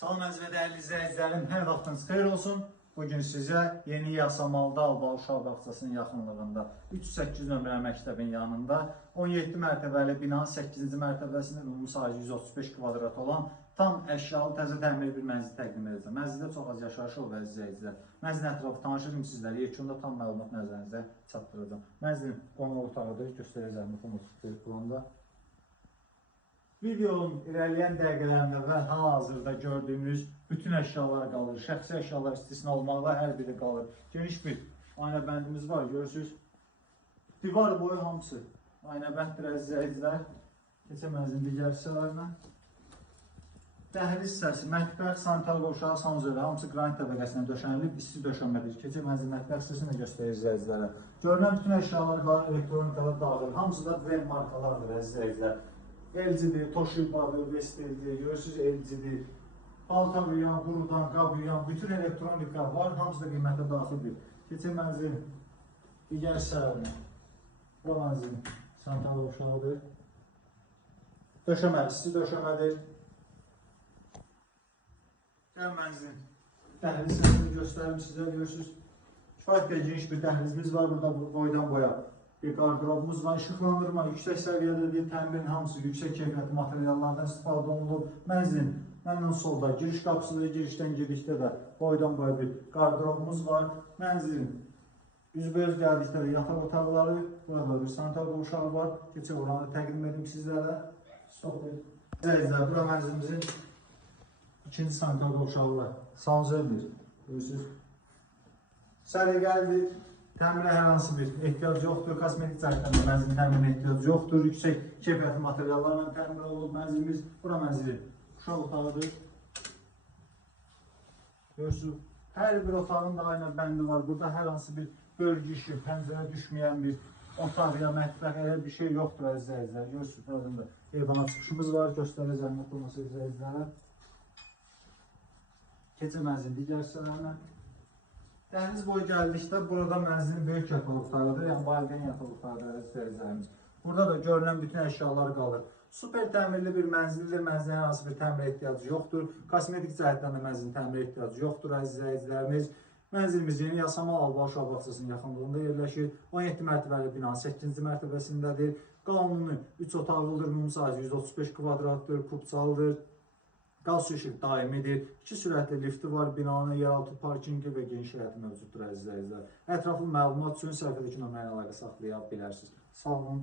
Salam əziz və dəyərli izləyicilərim, hər vaxtınız xeyir olsun. Bugün sizə Yeni Yasamalda Alba Uşaq Bağçasının yaxınlığında 308 nömrəli məktəbin yanında 17 mərtəbəli binanın 8-ci mərtəbəsində ümumi sahəsi 135 kvadrat olan tam əşyalı təzə təmirli bir mənzil təqdim edəcəm. Mənzildə çox az yaşayış ol və izləyicilər. Mənzilin ətrafı tanışırım sizlərə, yekunda tam məlumat nəzərinizə çatdıracağım. Mənzilin qonaq otağıdır, göstərəcəm bu planda. Videonun irəliyən dəqiqələrində və hal-hazırda gördüyünüz bütün əşyalar qalır. Şəxsi əşyalar istisna olmaqla hər biri qalır. Geniş bir aynə bəndimiz var, görürsünüz. Divar boyu hamısı aynə bənddir əziz izləyicilər. Keçək mənzilin digər hissələrinə. Dəhliz hissəsi, mətbəx, sanitar qovşağı, sanuzeli hamısı qranit təbəqəsindən döşənilib, isti döşənmədir. Keçək mənzilin mətbəx hissəsini də göstərir izləyicilərə. Görünən bütün əşyalar qalır, elektronikalar dağılır. Hamısı da brend markalardır əziz izləyicilər. LG'dir, Toshibadır, Vestel'dir, görürsünüz LG'dir, balta yuyan, qurudan, qab yuyan, bütün elektronika var, hamısı da qiymətə daxildir. Keçək mənzilin digər hissələrinə. Bu mənzilin sanitar qovşağıdır. Döşəmə, isti döşəmədir. Gəl mənzilin dəhliz hissəsini göstərim sizə, görürsünüz. Kifayət bir geniş bir dəhlizimiz var, burada boydan boya. Bir qardırobumuz var, işıqlandırma, yüksək səviyyədə bir təmirin hamısı, yüksək keyfiyyətli materiallardan istifadə olunub. Mənzilin məndən solda giriş qapısıdır, girişdən girdikdə də boydan boya bir qardırobumuz var. Mənzilin üzbəüz gəldikdə də yataq otaqları, burada bir sanitar qovşağı var. Keçək oranı təqdim edim sizlərə. İzləyicilər, bura mənzilimizin ikinci sanitar qovşağı var. Sanuzeldir, görürsünüz. Səliqəlidir. Təmirə hər hansı bir ehtiyac yoxdur, kosmetik cəhətdən də mənzilin təmirinə ehtiyac yoxdur, yüksək keyfiyyətli materiallarla təmin olunub mənzilimiz. Bura mənzilin uşaq otağıdır. Görürsünüz, hər bir otağın da aynı bəndi var. Burada hər hansı bir bölgü işi, pəncərə düşməyən bir otaq ya mətbəx, elə bir şey yoxdur əziz izləyicilər. Görürsünüz, buradan da eyvana çıxışımız var, göstərəcəm yoxdurması izləyicilərə. Keçək mənzilin digər hissələrinə. Dəhliz boyu gəldikdə burada mənzilin böyük yataq otağıdır, yəni valideyn yataq otağıdır əziz izləyicilərimiz. Burada da görünən bütün əşyalar qalır. Super təmirli bir mənzildir, mənzilin hər hansı bir təmirə ehtiyacı yoxdur. Kosmetik cəhətdən də mənzilin təmirə ehtiyacı yoxdur əziz izləyicilərimiz. Mənzilimiz Yeni Yasamal Alba Uşaq Bağçasının yaxınlığında yerləşir. 17 mərtəbəli binanın 8-ci mərtəbəsindədir. Qanuni 3 otaqlıdır, ümumi sahəsi 135 kvadratdır, kubcalıdır. Qaz su işıq daimidir. 2 sürətli lifti var, binanın yeraltı parkingi və geniş həyəti mövcuddur əziz izləyicilər. Ətraflı məlumat üçün səhifədəki nömrə ilə əlaqə saxlaya bilərsiniz. Sağ olun.